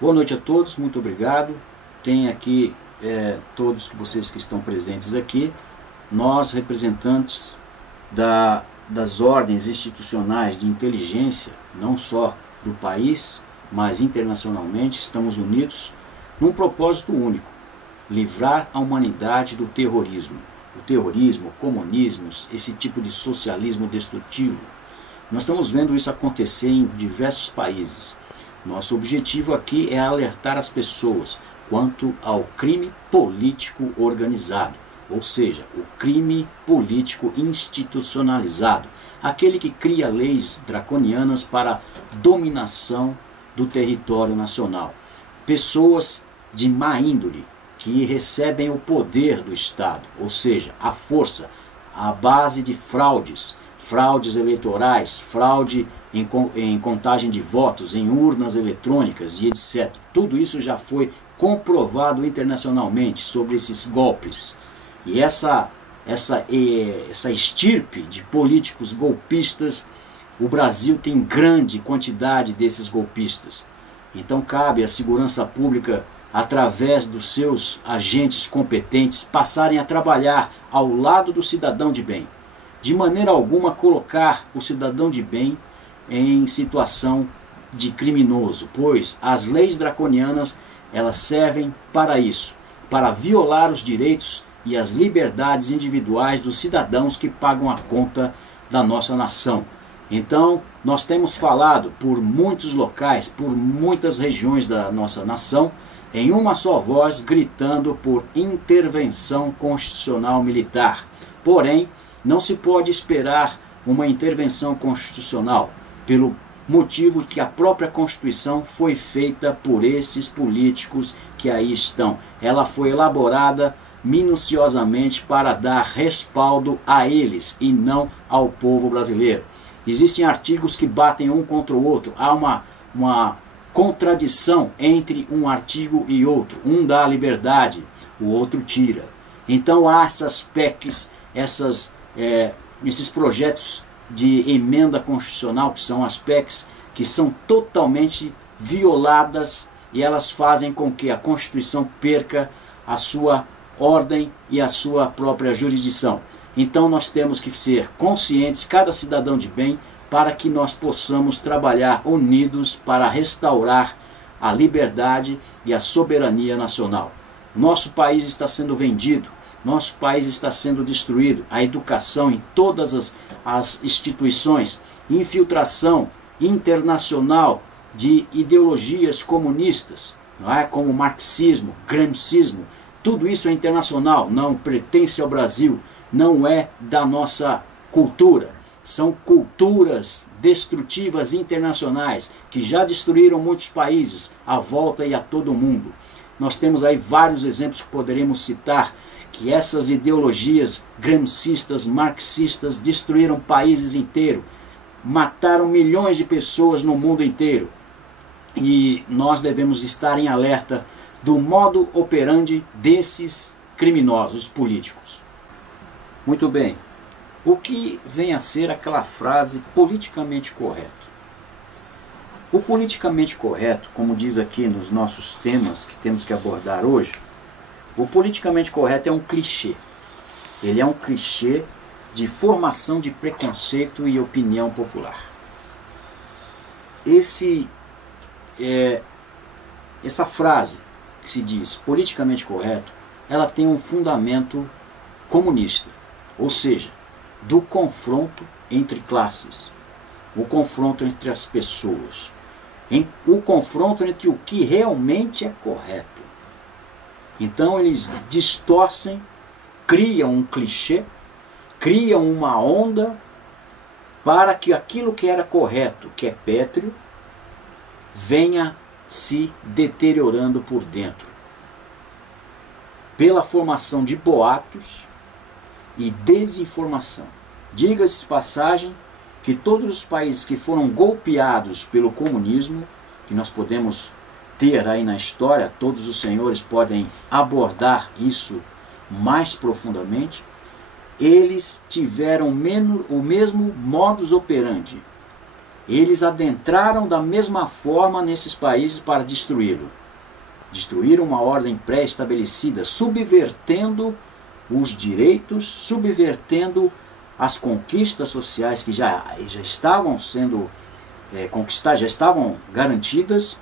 Boa noite a todos, muito obrigado. Tem aqui todos vocês que estão presentes aqui, nós representantes das ordens institucionais de inteligência, não só do país, mas internacionalmente, estamos unidos num propósito único: livrar a humanidade do terrorismo. O terrorismo, o comunismo, esse tipo de socialismo destrutivo. Nós estamos vendo isso acontecer em diversos países. Nosso objetivo aqui é alertar as pessoas quanto ao crime político organizado, ou seja, o crime político institucionalizado, aquele que cria leis draconianas para dominação do território nacional. Pessoas de má índole que recebem o poder do Estado, ou seja, a força, à base de fraudes eleitorais, fraude em contagem de votos, em urnas eletrônicas e etc. Tudo isso já foi comprovado internacionalmente sobre esses golpes. E essa estirpe de políticos golpistas, o Brasil tem grande quantidade desses golpistas. Então cabe à segurança pública, através dos seus agentes competentes, passarem a trabalhar ao lado do cidadão de bem. De maneira alguma colocar o cidadão de bem em situação de criminoso, pois as leis draconianas, elas servem para isso, para violar os direitos e as liberdades individuais dos cidadãos que pagam a conta da nossa nação. Então, nós temos falado por muitos locais, por muitas regiões da nossa nação, em uma só voz, gritando por intervenção constitucional militar. Porém, não se pode esperar uma intervenção constitucional, pelo motivo que a própria Constituição foi feita por esses políticos que aí estão. Ela foi elaborada minuciosamente para dar respaldo a eles e não ao povo brasileiro. Existem artigos que batem um contra o outro, há uma contradição entre um artigo e outro. Um dá liberdade, o outro tira. Então há essas PECs, esses projetos de emenda constitucional, que são as PECs, que são totalmente violadas, e elas fazem com que a Constituição perca a sua ordem e a sua própria jurisdição. Então nós temos que ser conscientes, cada cidadão de bem, para que nós possamos trabalhar unidos para restaurar a liberdade e a soberania nacional. Nosso país está sendo vendido, nosso país está sendo destruído, a educação em todas as instituições, infiltração internacional de ideologias comunistas, não é? Como marxismo, gramscismo, tudo isso é internacional, não pertence ao Brasil, não é da nossa cultura. São culturas destrutivas internacionais que já destruíram muitos países à volta e a todo mundo. Nós temos aí vários exemplos que poderemos citar, que essas ideologias gramscistas, marxistas destruíram países inteiros, mataram milhões de pessoas no mundo inteiro. E nós devemos estar em alerta do modo operandi desses criminosos políticos. Muito bem. O que vem a ser aquela frase politicamente correto? O politicamente correto, como diz aqui nos nossos temas que temos que abordar hoje, o politicamente correto é um clichê. Ele é um clichê de formação de preconceito e opinião popular. Essa frase que se diz politicamente correto, ela tem um fundamento comunista, ou seja, do confronto entre classes, o confronto entre as pessoas, o confronto entre o que realmente é correto. Então eles distorcem, criam um clichê, criam uma onda para que aquilo que era correto, que é pétreo, venha se deteriorando por dentro, pela formação de boatos e desinformação. Diga-se de passagem que todos os países que foram golpeados pelo comunismo, que nós podemos ter aí na história, todos os senhores podem abordar isso mais profundamente, eles tiveram o mesmo modus operandi. eles adentraram da mesma forma nesses países para destruí-lo. Destruíram uma ordem pré-estabelecida, subvertendo os direitos, subvertendo as conquistas sociais que já estavam sendo conquistadas, já estavam garantidas,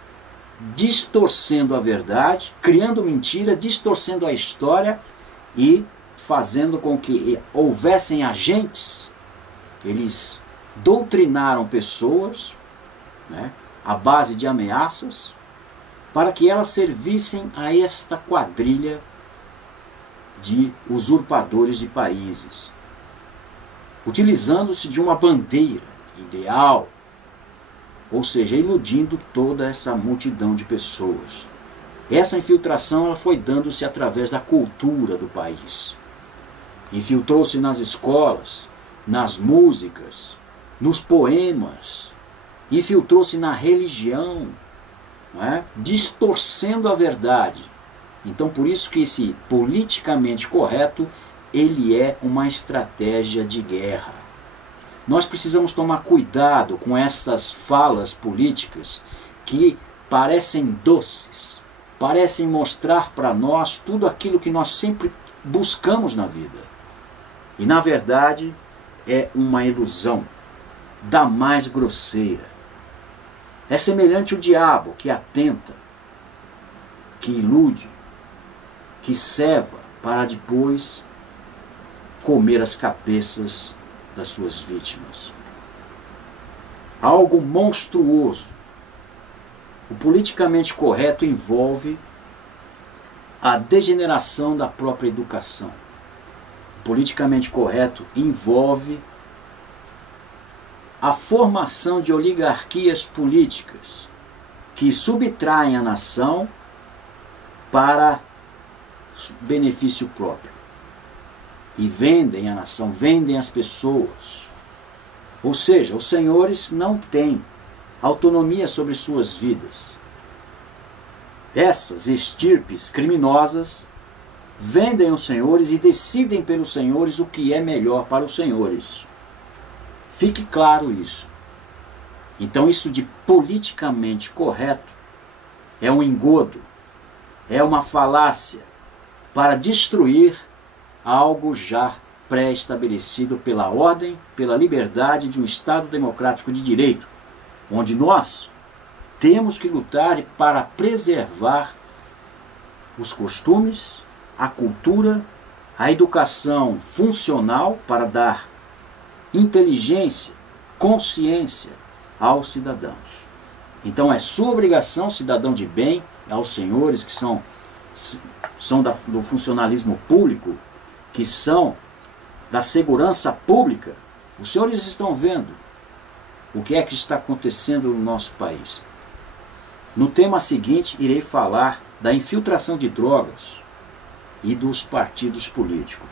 distorcendo a verdade, criando mentira, distorcendo a história e fazendo com que houvessem agentes. Eles doutrinaram pessoas, né, à base de ameaças, para que elas servissem a esta quadrilha de usurpadores de países, utilizando-se de uma bandeira ideal, ou seja, iludindo toda essa multidão de pessoas. Essa infiltração ela foi dando-se através da cultura do país. Infiltrou-se nas escolas, nas músicas, nos poemas, infiltrou-se na religião, não é? Distorcendo a verdade. Então, por isso que esse politicamente correto, ele é uma estratégia de guerra. Nós precisamos tomar cuidado com essas falas políticas que parecem doces, parecem mostrar para nós tudo aquilo que nós sempre buscamos na vida. E na verdade é uma ilusão da mais grosseira. É semelhante ao diabo que atenta, que ilude, que ceva para depois comer as cabeças das suas vítimas. Algo monstruoso. O politicamente correto envolve a degeneração da própria educação. O politicamente correto envolve a formação de oligarquias políticas que subtraem a nação para benefício próprio. E vendem a nação, vendem as pessoas. Ou seja, os senhores não têm autonomia sobre suas vidas. Essas estirpes criminosas vendem os senhores e decidem pelos senhores o que é melhor para os senhores. Fique claro isso. Então isso de politicamente correto é um engodo, é uma falácia para destruir algo já pré-estabelecido pela ordem, pela liberdade de um Estado democrático de direito, onde nós temos que lutar para preservar os costumes, a cultura, a educação funcional para dar inteligência, consciência aos cidadãos. Então é sua obrigação, cidadão de bem, aos senhores que são do funcionalismo público, que são da segurança pública. Os senhores estão vendo o que é que está acontecendo no nosso país. No tema seguinte, irei falar da infiltração de drogas e dos partidos políticos.